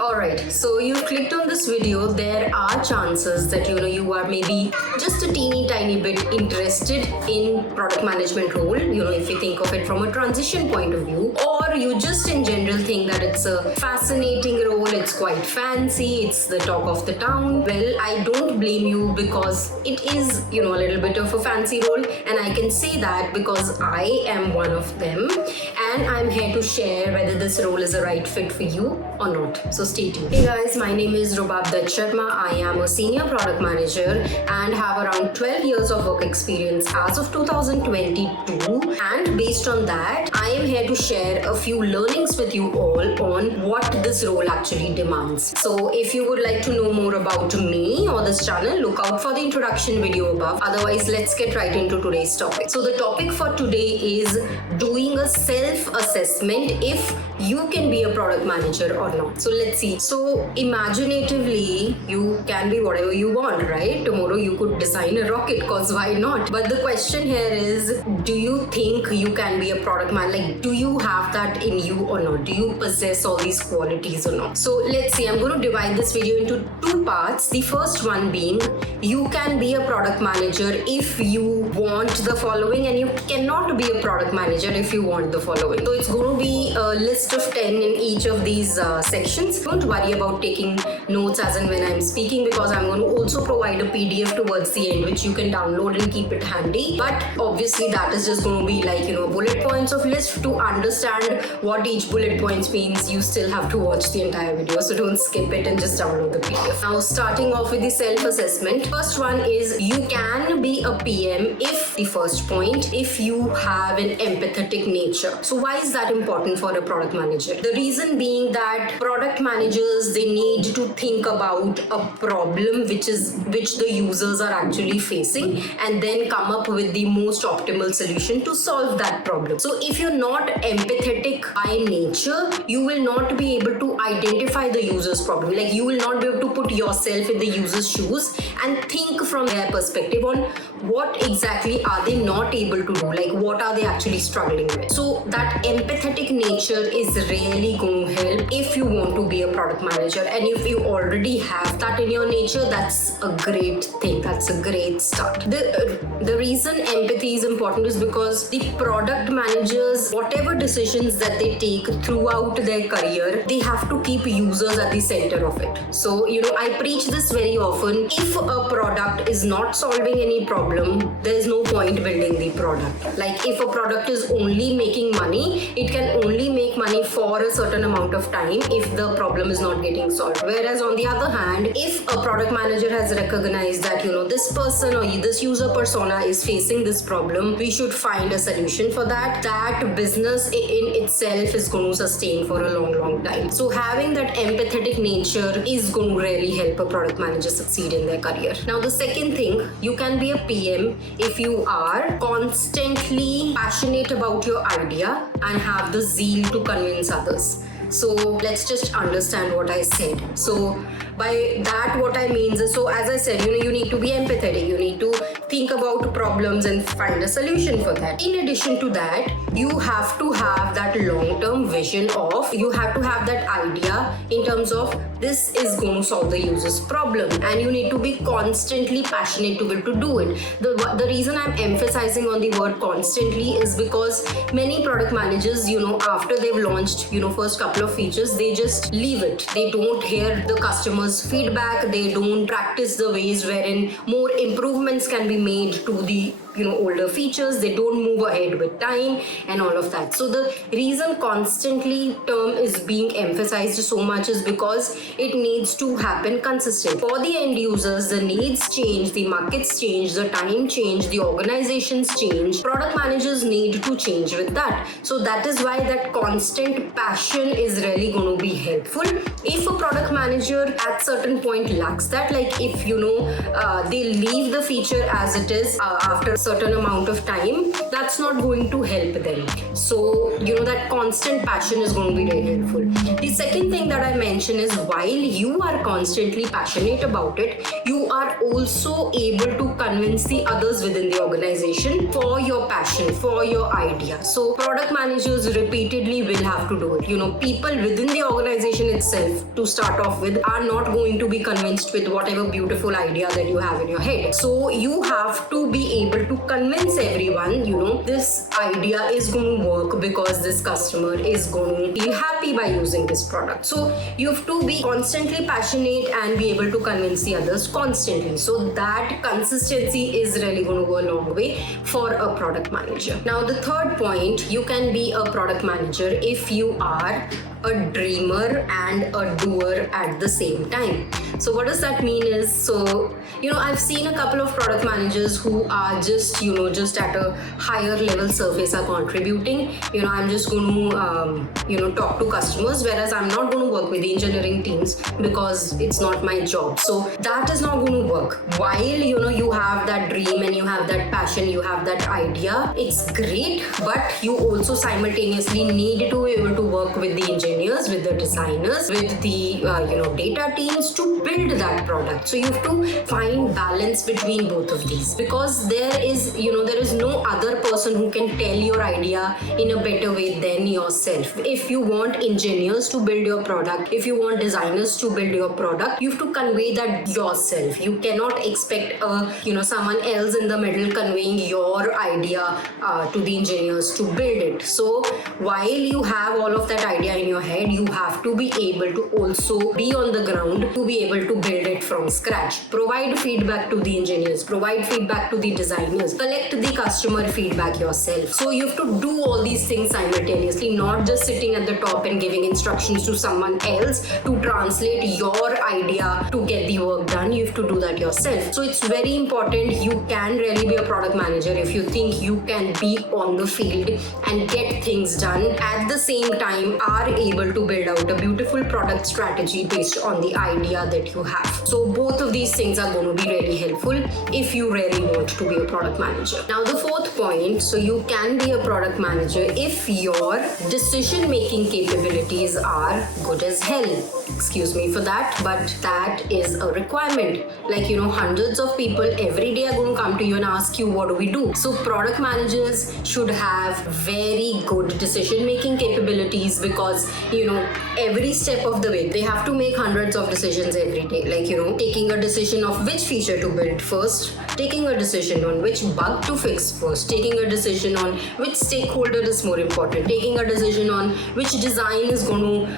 Alright, so you clicked on this video. There are chances that you are maybe just a teeny tiny bit interested in product management role, if you think of it from a transition point of view, or you just in general think that it's a fascinating role, it's quite fancy, it's the talk of the town. Well, I don't blame you because it is, a little bit of a fancy role, and I can say that because I am one of them, and I'm here to share whether this role is a right fit for you or not. So stay tuned. Hey guys, my name is Rubab Dutt Sharma. I am a senior product manager and have around 12 years of work experience as of 2022. And based on that, I am here to share a few learnings with you all on what this role actually demands. So if you would like to know more about me or this channel, look out for the introduction video above. Otherwise, let's get right into today's topic. So the topic for today is doing a self-assessment if you can be a product manager or not. So let's see. So imaginatively, you can be whatever you want, right? Tomorrow you could design a rocket, cause why not? But the question here is, do you think you can be a product man? Like, do you have that in you or not? Do you possess all these qualities or not? So let's see. I'm going to divide this video into two parts. The first one being, you can be a product manager if you want the following, and you cannot be a product manager if you want the following. So it's going to be a list of 10 in each of these sections. Don't worry about taking notes as and when I'm speaking, because I'm going to also provide a PDF towards the end which you can download and keep it handy. But obviously that is just going to be like bullet points of list. To understand what each bullet points means, you still have to watch the entire video, so don't skip it and just download the PDF. Now starting off with the self-assessment, first one is you can be a PM if, the first point, if you have an empathetic nature. So why is that important for a product manager? The reason being that product managers, they need to think about a problem which the users are actually facing, and then come up with the most optimal solution to solve that problem. So if you're not empathetic by nature, you will not be able to identify the user's problem. Like, you will not be able to put yourself in the user's shoes and think from their perspective on what exactly are they not able to do, like what are they actually struggling with. So that empathetic nature is really going to help if you want to be a product manager, and if you already have that in your nature, that's a great thing. That's a great start. The reason empathy is important is because the product managers, whatever decisions that they take throughout their career, they have to keep users at the center of it. So I preach this very often. If a product is not solving any problem, there is no point building the product. Like, if a product is only making money, it can only make money for a certain amount of time if the problem is not getting solved. Whereas on the other hand, if a product manager has recognized that this person or this user persona is facing this problem, we should find a solution for that. That business in itself is going to sustain for a long time. So having that empathetic nature is going to really help a product manager succeed in their career. Now the second thing, you can be a PM if you are constantly passionate about your idea and have the zeal to convince others. So let's just understand what I said. So by that, what I mean is, so as I said, you need to be empathetic. You need to think about problems and find a solution for that. In addition to that, you have to have that long-term vision of, you have to have that idea in terms of this is going to solve the user's problem, and you need to be constantly passionate to be able to do it. The reason I'm emphasizing on the word constantly is because many product managers, after they've launched, first couple of features, they just leave it. They don't hear the customer's feedback. They don't practice the ways wherein more improvements can be made to the older features. They don't move ahead with time and all of that. So the reason constantly term is being emphasized so much is because it needs to happen consistent. For the end users, the needs change, the markets change, the time change, the organizations change. Product managers need to change with that. So that is why that constant passion is really going to be helpful. If a product manager at certain point lacks that, like if they leave the feature as it is after a certain amount of time, that's not going to help them. So, that constant passion is going to be very helpful. The second thing that I mentioned is while you are constantly passionate about it, you are also able to convince the others within the organization for your passion, for your idea. So product managers repeatedly will have to do it. People within the organization itself, to start off with, are not going to be convinced with whatever beautiful idea that you have in your head. So you have to be able to convince everyone, this idea is going to work because this customer is going to be happy by using this product. So you have to be constantly passionate and be able to convince the others constantly. So that consistency is really going to go a long way for a product manager. Now the third point, you can be a product manager if you are a dreamer and a doer at the same time. So what does that mean is, so I've seen a couple of product managers who are just at a higher level surface are contributing. I'm just going to talk to customers, whereas I'm not going to work with the engineering teams because it's not my job. So that is not going to work. While you have that dream and you have that passion, you have that idea, it's great, but you also simultaneously need to be able to work with the engineers, with the designers, with the data teams to build that product. So you have to find balance between both of these, because there is no other person who can tell your idea in a better way than yourself. If you want engineers to build your product, if you want designers to build your product, you have to convey that yourself. You cannot expect someone else in the middle conveying your idea to the engineers to build it. So while you have all of that idea in your head, you have to be able to also be on the ground to be able to build it from scratch. Provide feedback to the engineers, provide feedback to the designers, collect the customer feedback yourself. So you have to do all these things simultaneously, not just sitting at the top and giving instructions to someone else to translate your idea to get the work done. You have to do that yourself. So it's very important. You can really be a product manager if you think you can be on the field and get things done, at the same time are able to build out a beautiful product strategy based on the idea that you have. So both of these things are going to be really helpful if you really want to be a product manager. Now the fourth point, so you can be a product manager if your decision making capabilities are good as hell. Excuse me for that, but that is a requirement. Like hundreds of people every day are going to come to you and ask you, what do we do? So product managers should have very good decision making capabilities, because every step of the way they have to make hundreds of decisions every day. Like taking a decision of which feature to build first, taking a decision on which bug to fix first, taking a decision on which stakeholder is more important, taking a decision on which design is going to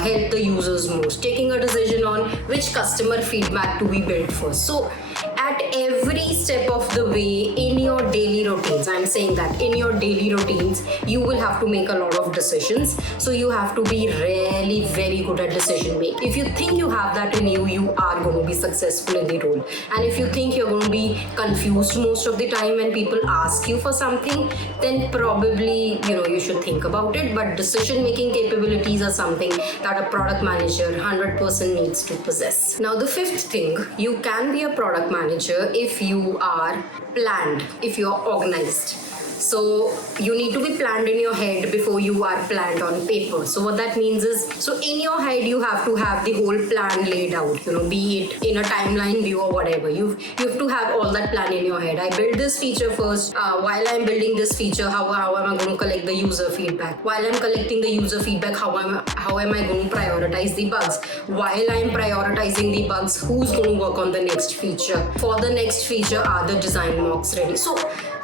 help the users most, taking a decision on which customer feedback to be built first. So at every step of the way in your daily routines, I'm saying that in your daily routines, you will have to make a lot of decisions. So you have to be really very good at decision making. If you think you have that in you, you are going to be successful in the role. And if you think you're going to be confused most of the time when people ask you for something, then probably you should think about it. But decision making capabilities are something that a product manager 100% needs to possess. Now the fifth thing, you can be a product manager if you are planned, if you are organized. So you need to be planned in your head before you are planned on paper. So what that means is, so in your head you have to have the whole plan laid out, be it in a timeline view or whatever. You have to have all that plan in your head. I build this feature first. While I'm building this feature, how am I going to collect the user feedback? While I'm collecting the user feedback, how am I going to prioritize the bugs? While I'm prioritizing the bugs, who's going to work on the next feature? For the next feature, are the design mocks ready? So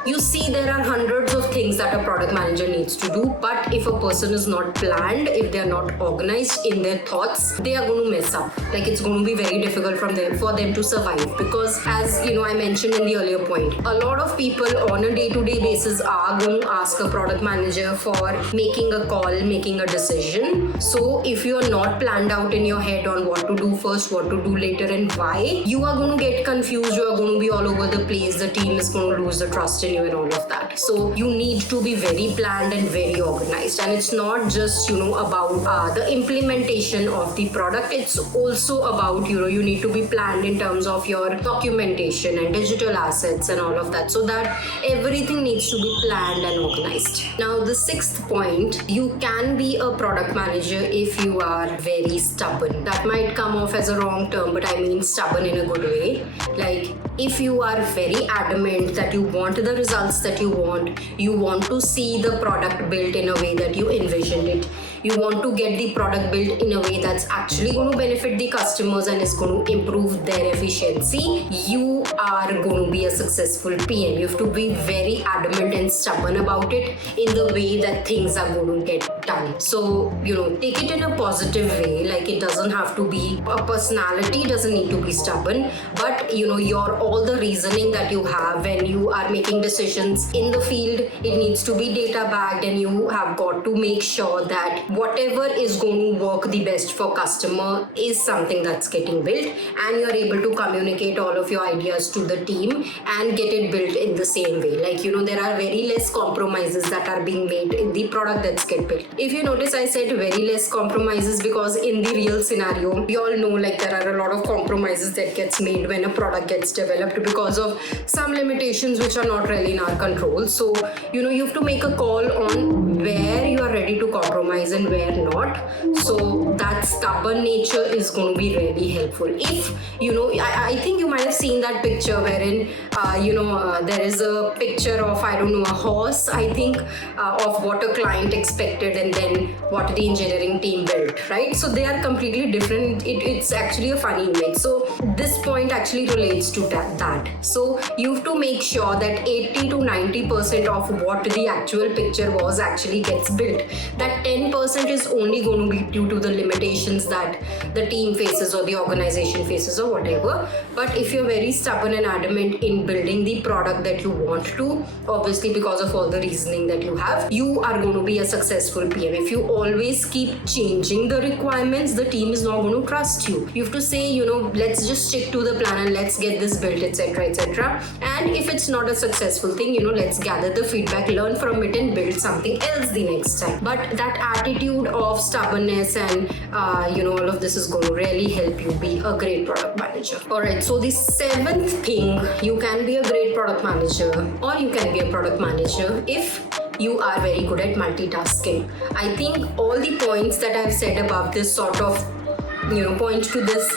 you see, there are hundreds of things that a product manager needs to do, but if a person is not planned, if they are not organized in their thoughts, they are going to mess up. Like it's going to be very difficult for them to survive, because as I mentioned in the earlier point, a lot of people on a day-to-day basis are going to ask a product manager for making a call, making a decision. So if you are not planned out in your head on what to do first, what to do later and why, you are going to get confused, you are going to be all over the place, the team is going to lose the trust in you and all of that. So you need to be very planned and very organized. And it's not just, about the implementation of the product. It's also about, you need to be planned in terms of your documentation and digital assets and all of that, so that everything needs to be planned and organized. Now, the sixth point, you can be a product manager if you are very stubborn. That might come off as a wrong term, but I mean stubborn in a good way. Like, if you are very adamant that you want the results that you want to see the product built in a way that you envisioned it, you want to get the product built in a way that's actually going to benefit the customers and is going to improve their efficiency, you are going to be a successful PM. You have to be very adamant and stubborn about it in the way that things are going to get done. So, take it in a positive way. Like, it doesn't have to be a personality, doesn't need to be stubborn, but your all the reasoning that you have when you are making decisions in the field, it needs to be data backed, and you have got to make sure that whatever is going to work the best for customer is something that's getting built, and you're able to communicate all of your ideas to the team and get it built in the same way. Like, there are very less compromises that are being made in the product that's get built. If you notice, I said very less compromises because in the real scenario, we all know, like, there are a lot of compromises that gets made when a product gets developed because of some limitations which are not really in our control. So, you have to make a call on where you are ready to compromise and where not. So that stubborn nature is going to be really helpful. If, I think you might have seen that picture wherein, there is a picture of, a horse, I think, of what a client expected and then what the engineering team built, right? So they are completely different. It's actually a funny image. So this point actually relates to that. So you have to make sure that 80 to 90% of what the actual picture was actually gets built. That 10% is only going to be due to the limitations that the team faces or the organization faces or whatever. But if you're very stubborn and adamant in building the product that you want to, obviously because of all the reasoning that you have, you are going to be a successful PM. If you always keep changing the requirements, the team is not going to trust you. You have to say, let's just stick to the plan and let's get this built, etc., etc. And if it's not a successful thing, let's gather the feedback, learn from it and build something else the next time. But that attitude of stubbornness and all of this is going to really help you be a great product manager. Alright, so the seventh thing, you can be a great product manager or you can be a product manager if you are very good at multitasking. I think all the points that I've said above this sort of point to this.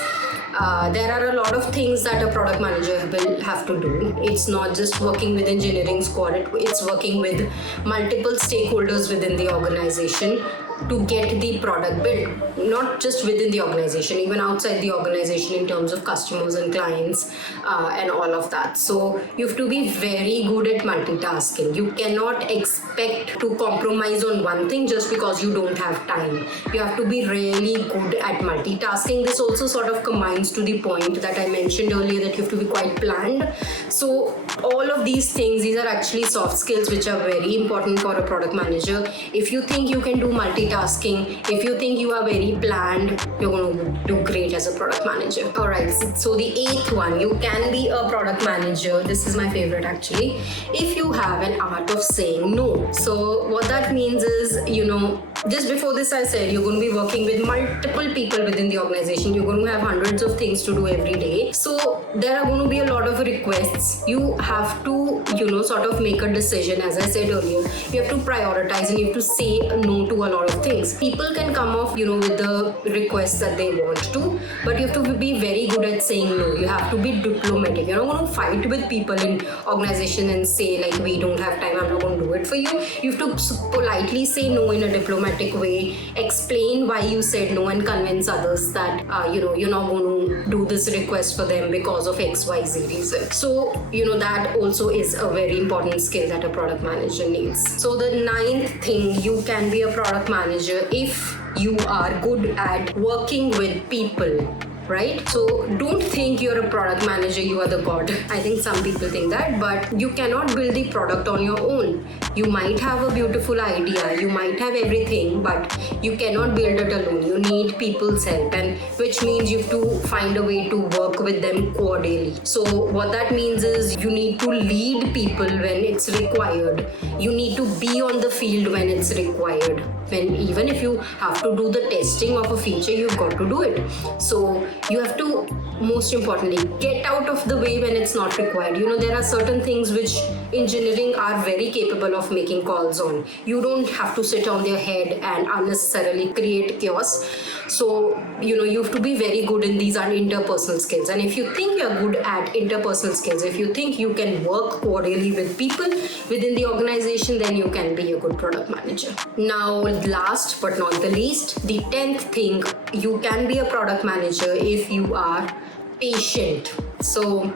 There are a lot of things that a product manager will have to do. It's not just working with engineering squad, it's working with multiple stakeholders within the organization to get the product built, not just within the organization, even outside the organization in terms of customers and clients and all of that. So you have to be very good at multitasking. You cannot expect to compromise on one thing just because you don't have time. You have to be really good at multitasking. This also sort of combines to the point that I mentioned earlier, that you have to be quite planned. So all of these things, these are actually soft skills which are very important for a product manager. If you think you can do multitasking, if you think you are very planned, you're going to do great as a product manager. Alright, so the eighth one, you can be a product manager. This is my favorite actually. If you have an art of saying no. So what that means is, just before this I said you're going to be working with multiple people within the organization. You're going to have hundreds of things to do every day. So there are going to be a lot of requests. You have to, sort of make a decision. As I said earlier, you have to prioritize and you have to say no to a lot of things. People can come off, with the requests that they want to, but you have to be very good at saying no. You have to be diplomatic. You're not going to fight with people in organization and say like, we don't have time, I'm not going to do it for you. You have to politely say no in a diplomatic way, explain why you said no and convince others that, you're not going to do this request for them because of XYZ reason. So, that also is a very important skill that a product manager needs. So the ninth thing, you can be a product manager if you are good at working with people right? So don't think you're a product manager, you are the god. I think some people think that, but you cannot build the product on your own. You might have a beautiful idea, you might have everything, but you cannot build it alone. You need people's help, and which means you have to find a way to work with them cordially. So what that means is you need to lead people when it's required. You need to be on the field when it's required. When even if you have to do the testing of a feature, you've got to do it. So you have to, most importantly, get out of the way when it's not required. There are certain things which engineering are very capable of making calls on. You don't have to sit on their head and unnecessarily create chaos. So you have to be very good in these interpersonal skills. And if you think you're good at interpersonal skills, if you think you can work cordially with people within the organization, then you can be a good product manager. Now, last but not the least, the 10th thing, you can be a product manager if you are patient. So,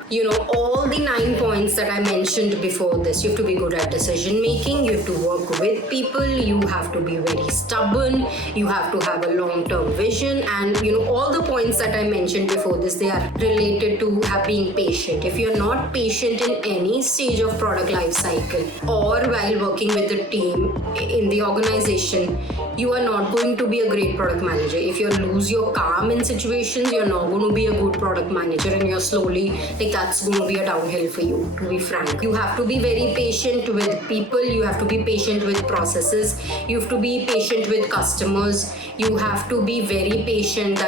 all the 9 points that I mentioned before this, you have to be good at decision making, you have to work with people, you have to be very stubborn, you have to have a long-term vision, and all the points that I mentioned before this, they are related to being patient. If you're not patient in any stage of product life cycle or while working with the team in the organization, you are not going to be a great product manager. If you lose your calm in situations, you're not going to be a good product manager, and you're slowly, that's going to be a downhill for you, to be frank. You have to be very patient with people, you have to be patient with processes, you have to be patient with customers, you have to be very patient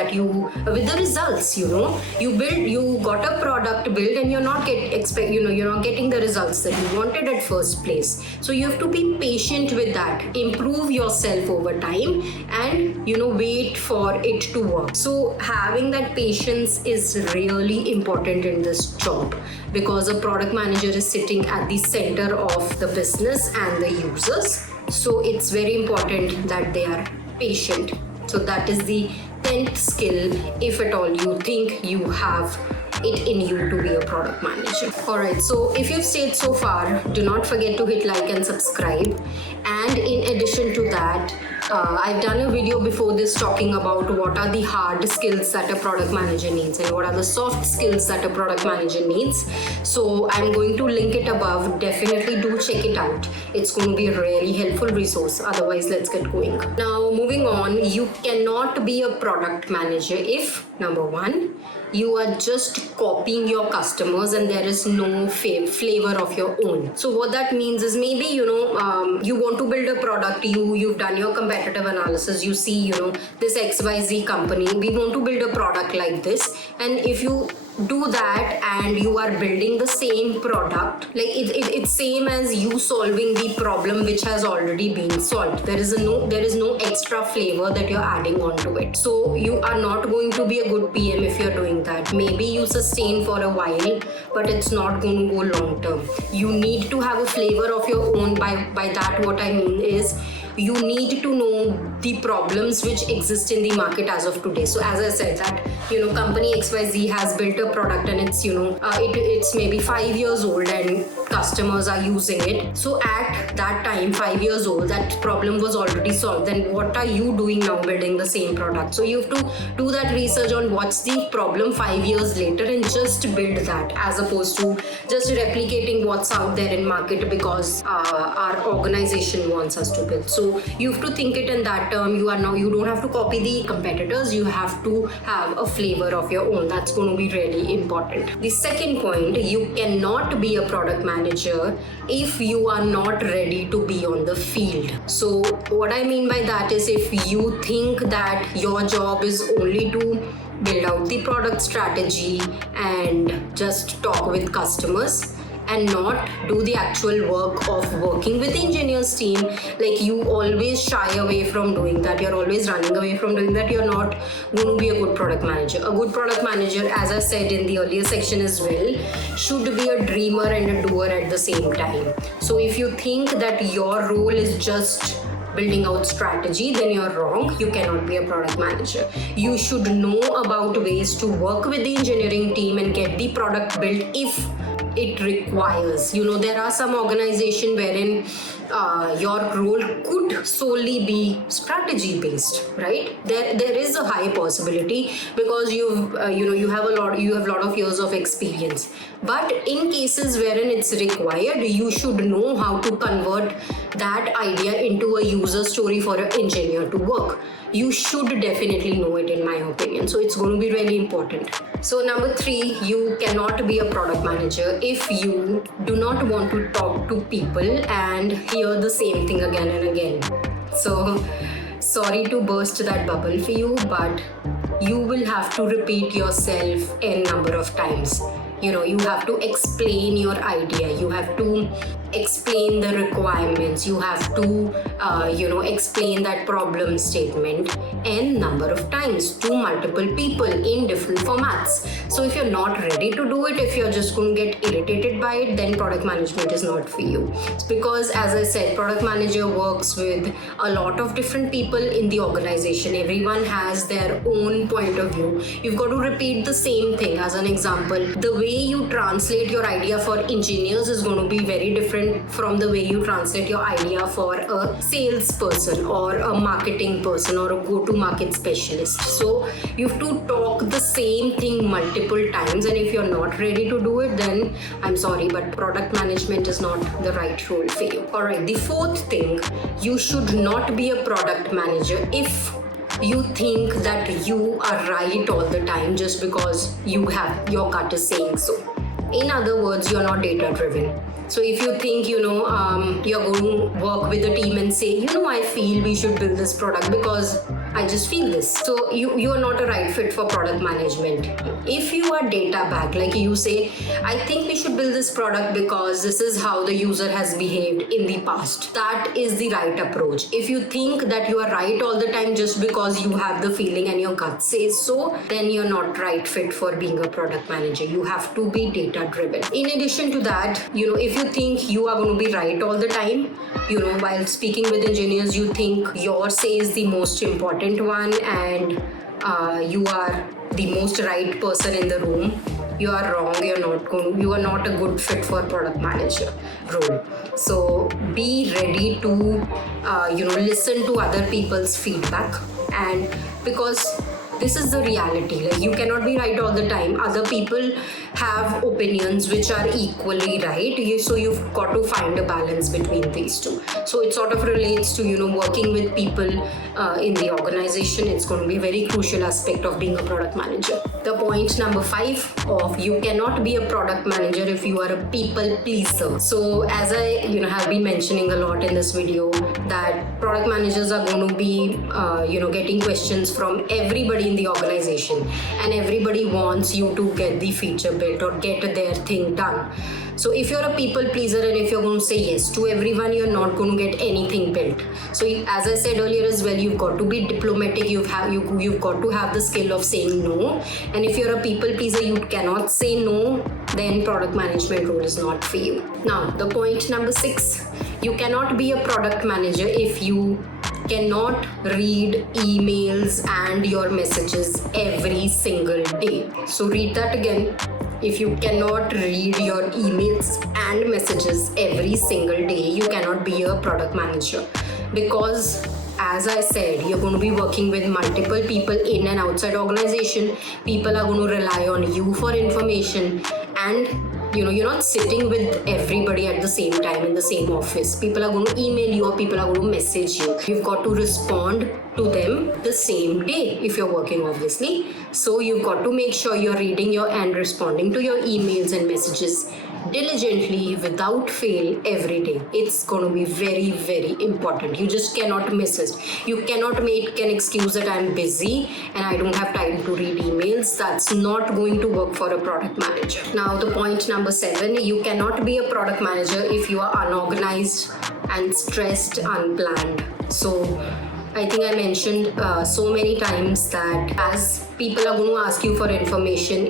with the results. You got a product built and you're not getting the results that you wanted at first place. So you have to be patient with that, improve yourself over time, and wait for it to work. So having that patience is really important in this job, because a product manager is sitting at the center of the business and the users. So it's very important that they are patient. So that is the 10th skill, if at all you think you have it in you to be a product manager. Alright, so if you've stayed so far, do not forget to hit like and subscribe. And in addition to that, I've done a video before this talking about what are the hard skills that a product manager needs and what are the soft skills that a product manager needs. So I'm going to link it above. Definitely do check it out. It's going to be a really helpful resource. Otherwise, let's get going. Now, moving on, you cannot be a product manager if, number one, you are just copying your customers and there is no flavor of your own. So what that means is maybe, you want to build a product, you've done your competitive analysis, you see, this XYZ company, we want to build a product like this. And if you do that and you are building the same product, like it's same as you solving the problem which has already been solved. There is no extra flavor that you're adding onto it. So you are not going to be a good PM if you're doing that. Maybe you sustain for a while, but it's not going to go long term. You need to have a flavor of your own. By that, what I mean is, you need to know the problems which exist in the market as of today. So as I said that, company XYZ has built a product and it's, it's maybe 5 years old and customers are using it. So at that time, 5 years old, that problem was already solved. Then what are you doing now building the same product? So you have to do that research on what's the problem 5 years later and just build that, as opposed to just replicating what's out there in market because our organization wants us to build. So you have to think it in that term. You don't have to copy the competitors. You have to have a flavor of your own. That's going to be really important. The second point, you cannot be a product manager if you are not ready to be on the field. So what I mean by that is, if you think that your job is only to build out the product strategy and just talk with customers and not do the actual work of working with the engineers team, like you always shy away from doing that, you're always running away from doing that, you're not going to be a good product manager. A good product manager, as I said in the earlier section as well, should be a dreamer and a doer at the same time. So if you think that your role is just building out strategy, then you're wrong. You cannot be a product manager. You should know about ways to work with the engineering team and get the product built if it requires. There are some organization wherein your role could solely be strategy based, right? There is a high possibility because you have a lot of years of experience. But in cases wherein it's required, you should know how to convert that idea into a user story for an engineer to work. You should definitely know it, in my opinion. So it's going to be really important. So number 3, you cannot be a product manager if you do not want to talk to people and hear the same thing again and again. So sorry to burst that bubble for you, but you will have to repeat yourself a number of times. You have to explain your idea, you have to explain the requirements, you have to explain that problem statement n number of times to multiple people in different formats. So if you're not ready to do it, if you're just going to get irritated by it, then product management is not for you. It's because, as I said, product manager works with a lot of different people in the organization. Everyone has their own point of view. You've got to repeat the same thing. As an example, the way you translate your idea for engineers is going to be very different from the way you translate your idea for a salesperson or a marketing person or a go-to-market specialist. So you have to talk the same thing multiple times, and if you're not ready to do it, then I'm sorry, but product management is not the right role for you. Alright, the 4th thing, you should not be a product manager if you think that you are right all the time just because your gut is saying so. In other words, you're not data driven. So if you think, you're going to work with a team and say, I feel we should build this product because I just feel this. So you are not a right fit for product management. If you are data backed, like you say, I think we should build this product because this is how the user has behaved in the past, that is the right approach. If you think that you are right all the time just because you have the feeling and your gut says so, then you're not right fit for being a product manager. You have to be data driven. In addition to that, if you think you are going to be right all the time, while speaking with engineers, you think your say is the most important one and you are the most right person in the room, you are wrong. You are not a good fit for product manager role. So be ready to listen to other people's feedback, and because this is the reality, like you cannot be right all the time. Other people have opinions which are equally right, so you've got to find a balance between these two. So it sort of relates to working with people in the organization. It's going to be a very crucial aspect of being a product manager. The point number 5 of you cannot be a product manager if you are a people pleaser. So as I have been mentioning a lot in this video, that product managers are going to be getting questions from everybody in the organization, and everybody wants you to get the feature built or get their thing done. So if you're a people pleaser and if you're going to say yes to everyone, you're not going to get anything built. So as I said earlier as well, you've got to be diplomatic. You've got to have the skill of saying no. And if you're a people pleaser, you cannot say no, then product management role is not for you. Now, the point number 6, you cannot be a product manager if you cannot read emails and your messages every single day. So read that again. If you cannot read your emails and messages every single day, you cannot be a product manager, because as I said, you're going to be working with multiple people in and outside organization. People are going to rely on you for information, and you're not sitting with everybody at the same time in the same office. People are going to email you or people are going to message you. You've got to respond to them the same day if you're working, obviously. So you've got to make sure you're reading and responding to your emails and messages diligently without fail every day. It's going to be very, very important. You just cannot miss it. You cannot make an excuse that I'm busy and I don't have time to read emails. That's not going to work for a product manager. Now, the point number 7, you cannot be a product manager if you are unorganized and stressed, unplanned. So I think I mentioned so many times that as people are going to ask you for information.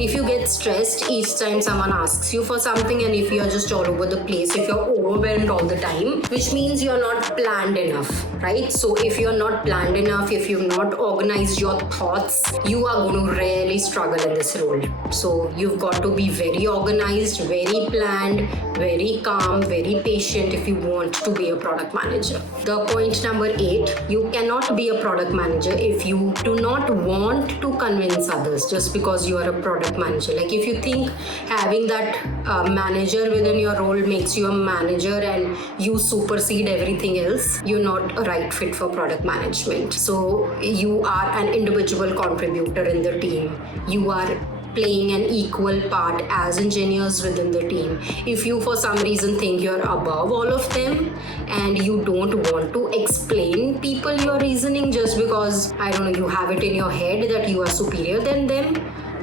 If you get stressed each time someone asks you for something, and if you're just all over the place, if you're overwhelmed all the time, which means you're not planned enough, right? So if you're not planned enough, if you've not organized your thoughts, you are going to really struggle in this role. So you've got to be very organized, very planned, very calm, very patient if you want to be a product manager. The point number 8, you cannot be a product manager if you do not want to convince others just because you are a product manager. Like if you think having that manager within your role makes you a manager and you supersede everything else, you're not a right fit for product management. So you are an individual contributor in the team. You are playing an equal part as engineers within the team. If you for some reason think you're above all of them and you don't want to explain people your reasoning just because, I don't know, you have it in your head that you are superior than them,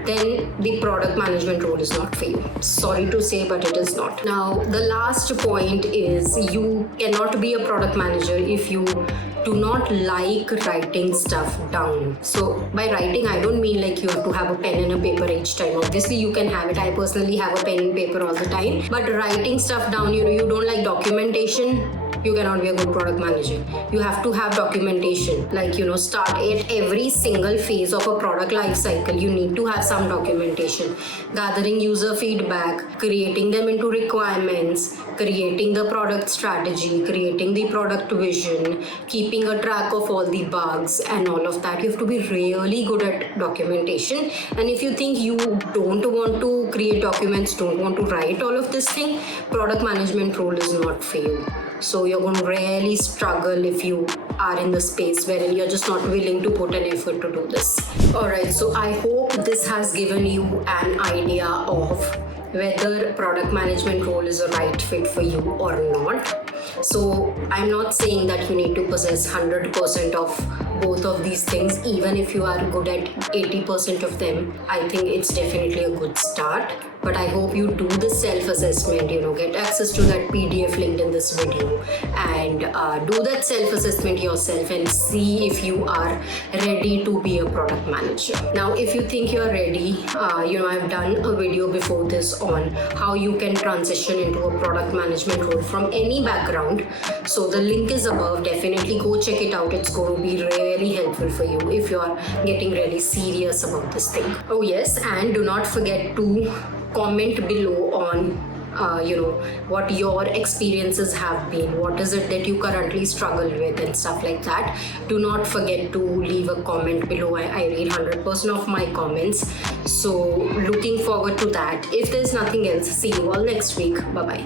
then the product management role is not for you. Sorry to say, but it is not. Now, the last point is you cannot be a product manager if you do not like writing stuff down. So by writing, I don't mean like you have to have a pen and a paper each time. Obviously, you can have it. I personally have a pen and paper all the time. But writing stuff down, you don't like documentation, you cannot be a good product manager. You have to have documentation. Like, start at every single phase of a product life cycle. You need to have some documentation. Gathering user feedback, creating them into requirements, creating the product strategy, creating the product vision, keeping a track of all the bugs and all of that. You have to be really good at documentation. And if you think you don't want to create documents, don't want to write all of this thing, product management role is not for you. So you're going to really struggle if you are in the space wherein you're just not willing to put an effort to do this. Alright, so I hope this has given you an idea of whether product management role is a right fit for you or not. So I'm not saying that you need to possess 100% of both of these things. Even if you are good at 80% of them, I think it's definitely a good start. But I hope you do the self-assessment, get access to that PDF linked in this video and do that self-assessment yourself and see if you are ready to be a product manager. Now, if you think you're ready, I've done a video before this on how you can transition into a product management role from any background. So the link is above. Definitely go check it out. It's going to be really helpful for you if you're getting really serious about this thing. Oh yes, and do not forget to comment below on what your experiences have been, what is it that you currently struggle with and stuff like that. Do not forget to leave a comment below. I read 100% of my comments, so looking forward to that. If there's nothing else, see you all next week. Bye bye.